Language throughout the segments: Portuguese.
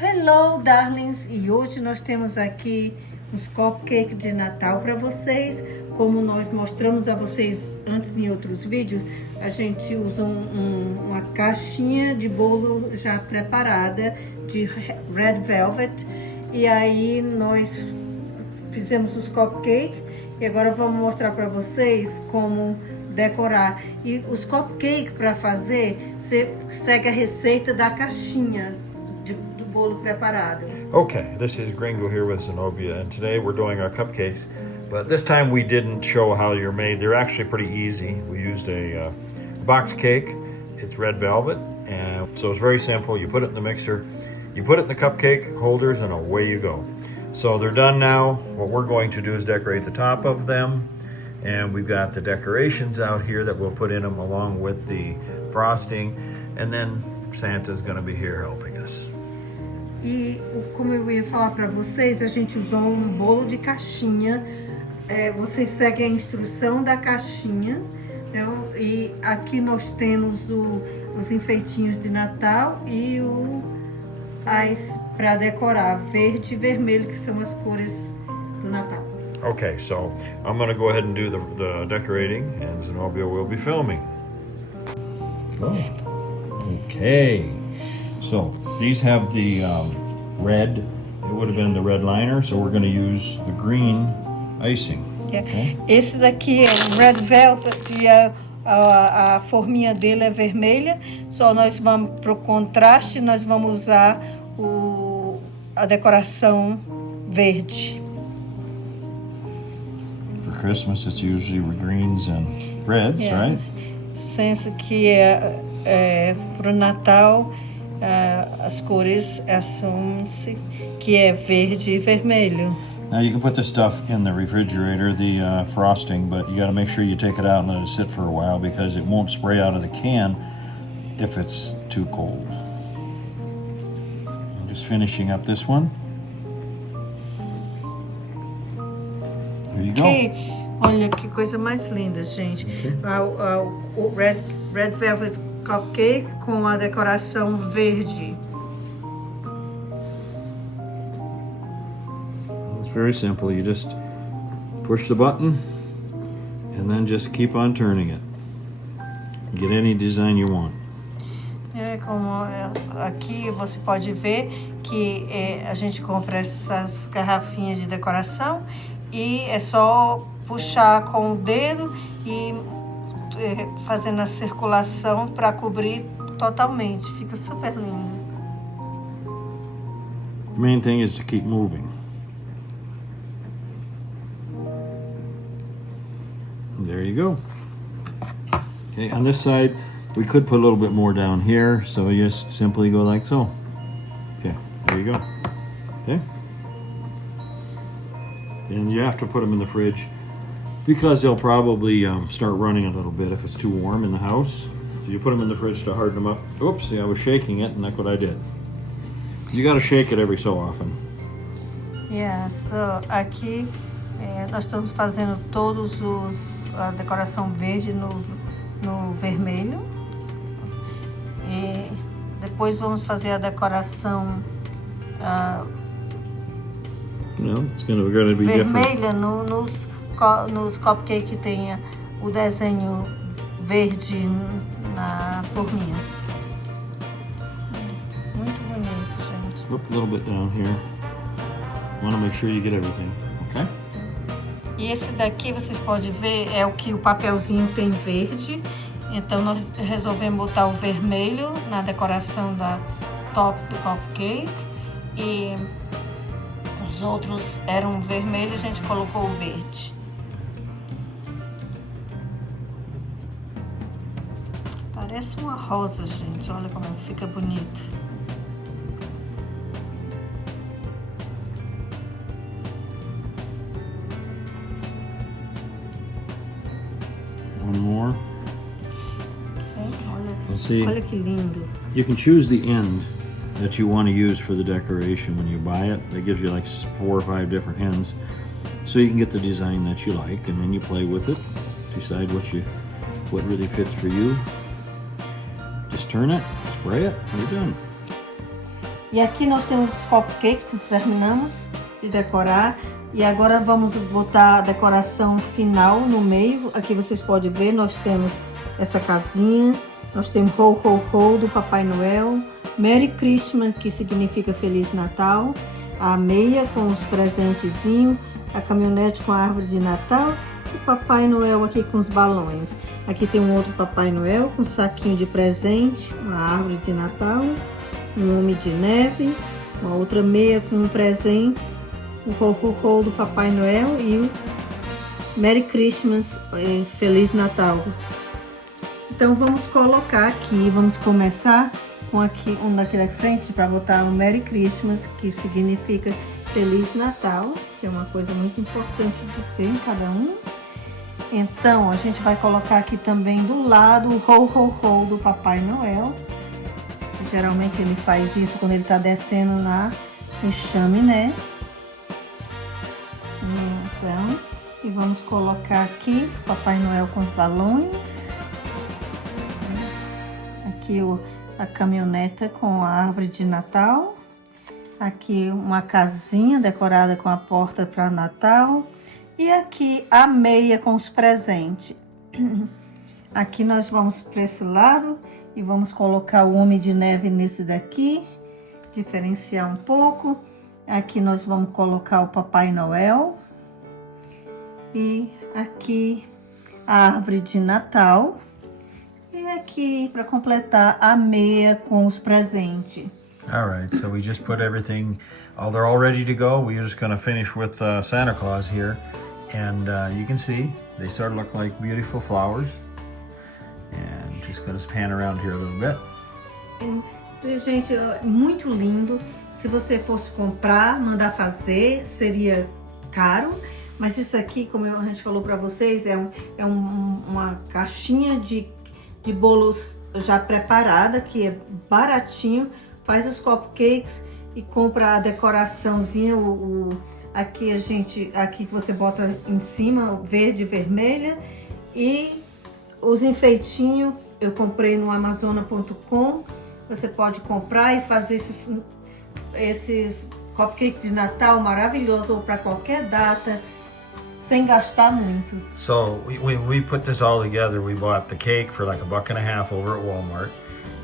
Hello, darlings! E hoje nós temos aqui uns cupcakes de Natal para vocês. Como nós mostramos a vocês antes em outros vídeos, a gente usa uma caixinha de bolo já preparada de Red Velvet. E aí nós fizemos os cupcakes e agora vamos mostrar para vocês como decorar. E os cupcakes para fazer, você segue a receita da caixinha do bolo preparado. Okay, this is Gringo here with Zenobia, and today we're doing our cupcakes. But this time we didn't show how you're made. They're actually pretty easy. We used a box cake. It's red velvet, and so it's very simple. You put it in the mixer, you put it in the cupcake holders, and away you go. So they're done now. What we're going to do is decorate the top of them, and we've got the decorations out here that we'll put in them along with the frosting, and then Santa's going to be here helping us. E como eu ia falar para vocês, a gente usou um bolo de caixinha. Vocês seguem a instrução da caixinha, né? E aqui nós temos os enfeitinhos de Natal e para decorar, verde e vermelho, que são as cores do Natal. Okay, so I'm going to go ahead and do the decorating, and Zenobia will be filming. Okay, so these have the red, it would have been the red liner, so we're going to use the green icing. Okay. Esse daqui é o Red Velvet e a forminha dele é vermelha, só nós vamos pro contraste, nós vamos usar a decoração verde. For Christmas it's usually greens and reds, right? Senso que pro Natal as cores assumem-se que é verde e vermelho. Now you can put this stuff in the refrigerator, the frosting, but you got to make sure you take it out and let it sit for a while because it won't spray out of the can if it's too cold. I'm just finishing up this one. There you go. Olha que coisa mais linda, gente. O Red Velvet Cupcake com a decoração verde. It's very simple. You just push the button and then just keep on turning it. Get any design you want. Aqui você pode ver que a gente compra essas garrafinhas de decoração e é só puxar com o dedo e fazendo a circulação para cobrir totalmente. Fica super lindo. The main thing is to keep moving. There you go. Okay, on this side, we could put a little bit more down here, so you just simply go like so. Okay, there you go. Okay. And you have to put them in the fridge because they'll probably start running a little bit if it's too warm in the house. So you put them in the fridge to harden them up. Oops, see, I was shaking it, and that's what I did. You got to shake it every so often. Yeah, so aqui nós estamos fazendo a decoração verde no vermelho. E depois vamos fazer a decoração It's going to be vermelha different. nos cupcakes que tenha o desenho verde na forminha. Muito bonito, gente. A little bit down here. Want to make sure you get everything, okay? E esse daqui, vocês podem ver, é o que o papelzinho tem verde. Então, nós resolvemos botar o vermelho na decoração da top do cupcake. E os outros eram vermelhos, a gente colocou o verde. Parece uma rosa, gente. Olha como fica bonito. One more. Olha que lindo. You can choose the end that you want to use for the decoration when you buy it. It gives you like 4 or 5 different ends. So you can get the design that you like and then you play with it. Decide what really fits for you. Just turn it, spray it, and you're done. E aqui nós temos os cupcakes que terminamos de decorar. E agora vamos botar a decoração final no meio. Aqui vocês podem ver, nós temos essa casinha. Nós temos Ho, Ho, Ho do Papai Noel. Merry Christmas, que significa Feliz Natal. A meia com os presentezinhos. A caminhonete com a árvore de Natal. E Papai Noel aqui com os balões. Aqui tem um outro Papai Noel com um saquinho de presente. Uma árvore de Natal. Um homem de neve. Uma outra meia com presentes. O Ho, Ho, Ho do Papai Noel. E o Merry Christmas, Feliz Natal. Então vamos colocar aqui, vamos começar com um daqui da frente para botar o Merry Christmas, que significa Feliz Natal, que é uma coisa muito importante de ter em cada um. Então a gente vai colocar aqui também do lado o Ho, Ho, Ho do Papai Noel. Geralmente ele faz isso quando ele está descendo no chaminé. Então, e vamos colocar aqui o Papai Noel com os balões. Aqui a caminhoneta com a árvore de Natal. Aqui uma casinha decorada com a porta para Natal. E aqui a meia com os presentes. Aqui nós vamos para esse lado e vamos colocar o homem de neve nesse daqui. Diferenciar um pouco. Aqui nós vamos colocar o Papai Noel. E aqui a árvore de Natal. E aqui, para completar, a meia com os presentes. All right, so we just put everything, they're all ready to go. We're just going to finish with Santa Claus here. And you can see, they sort of look like beautiful flowers. And just going to pan around here a little bit. Gente, muito lindo. Se você fosse comprar, mandar fazer, seria caro. Mas isso aqui, como a gente falou para vocês, é uma caixinha de bolos já preparada, que é baratinho. Faz os cupcakes e compra a decoraçãozinha. Aqui aqui você bota em cima, verde e vermelha. E os enfeitinhos eu comprei no Amazona.com. Você pode comprar e fazer esses cupcakes de Natal maravilhoso ou para qualquer data, sem gastar muito. So when we put this all together, we bought the cake for like $1.50 over at Walmart.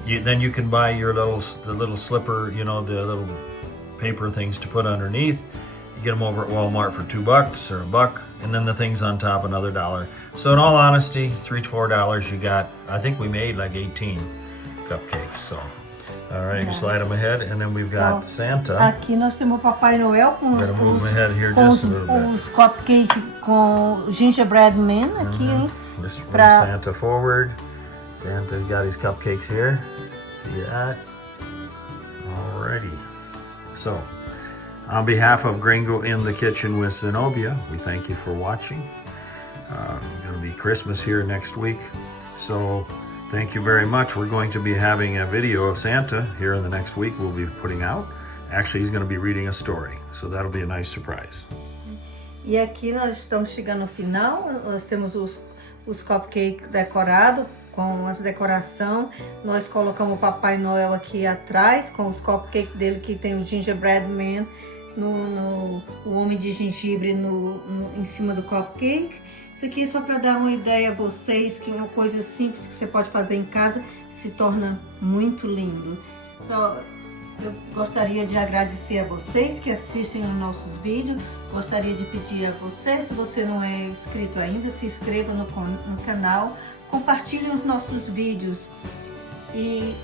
Then you can buy the little slipper, the little paper things to put underneath. You get them over at Walmart for $2 or $1, and then the things on top another $1. So in all honesty, $3 to $4 you got. I think we made like 18 cupcakes. So all right, just slide them ahead, and then we've got Santa. Aqui nós temos o Papai Noel com os cupcakes com gingerbread man aqui. Let's bring Santa forward. Santa's got his cupcakes here. See that? Alrighty. So, on behalf of Gringo in the Kitchen with Zenobia, we thank you for watching. It's going to be Christmas here next week. So, thank you very much. We're going to be having a video of Santa here in the next week we'll be putting out. Actually, he's going to be reading a story. So, that'll be a nice surprise. E aqui nós estamos chegando ao final. Nós temos os cupcakes decorados com as decoração. Nós colocamos o Papai Noel aqui atrás com os cupcakes dele, que tem o gingerbread man, o homem de gengibre em cima do cupcake. Isso aqui é só para dar uma ideia a vocês, que uma coisa simples que você pode fazer em casa se torna muito lindo. Eu gostaria de agradecer a vocês que assistem os nossos vídeos. Gostaria de pedir a você, se você não é inscrito ainda, se inscreva no canal. Compartilhe os nossos vídeos e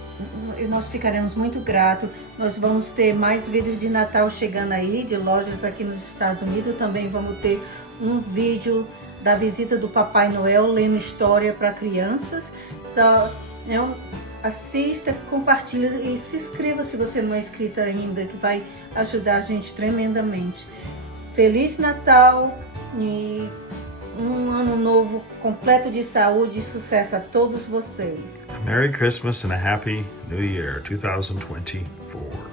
nós ficaremos muito gratos. Nós vamos ter mais vídeos de Natal chegando aí, de lojas aqui nos Estados Unidos. Também vamos ter um vídeo da visita do Papai Noel lendo história para crianças. Assista, compartilhe e se inscreva se você não é inscrito ainda, que vai ajudar a gente tremendamente. Feliz Natal e um ano novo completo de saúde e sucesso a todos vocês. Merry Christmas and a Happy New Year 2024.